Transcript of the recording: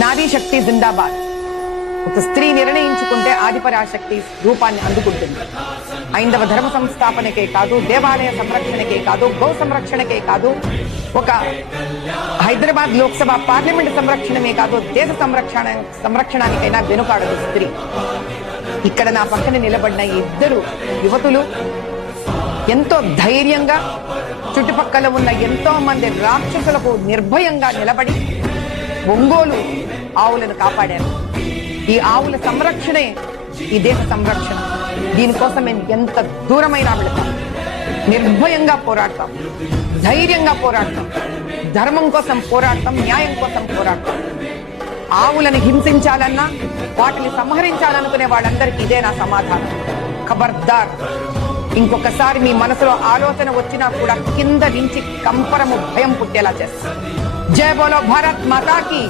నారీ శక్తి జిందాబాద్. ఒక స్త్రీ నిర్ణయించుకుంటే ఆదిపరాశక్తి రూపాన్ని అందుకుంటుంది. ఐందవ ధర్మ సంస్థాపనకే కాదు, దేవాలయ సంరక్షణకే కాదు, గౌ సంరక్షణకే కాదు, ఒక హైదరాబాద్ లోక్సభ పార్లమెంట్ సంరక్షణమే కాదు, దేశ సంరక్షణానికైనా వెనుకాడదు స్త్రీ. ఇక్కడ నా పక్కన నిలబడిన ఇద్దరు యువతులు ఎంతో ధైర్యంగా చుట్టుపక్కల ఉన్న ఎంతో మంది రాక్షసులకు నిర్భయంగా నిలబడి ఒంగోలు ఆవులను కాపాడారు. ఈ ఆవుల సంరక్షణే ఈ దేశ సంరక్షణ. దీనికోసం మేము ఎంత దూరమైనా వెళతాం, నిర్భయంగా పోరాడతాం, ధైర్యంగా పోరాడతాం, ధర్మం కోసం పోరాడతాం, న్యాయం కోసం పోరాడతాం. ఆవులను హింసించాలన్నా, వాటిని సంహరించాలనుకునే వాళ్ళందరికీ ఇదే నా సమాధానం. ఖబర్దార్, ఇంకొకసారి మీ మనసులో ఆలోచన వచ్చినా కూడా కింద నుంచి కంపరము భయం పుట్టేలా చేస్తాం. జై బోలో భారత్ మాతాకి.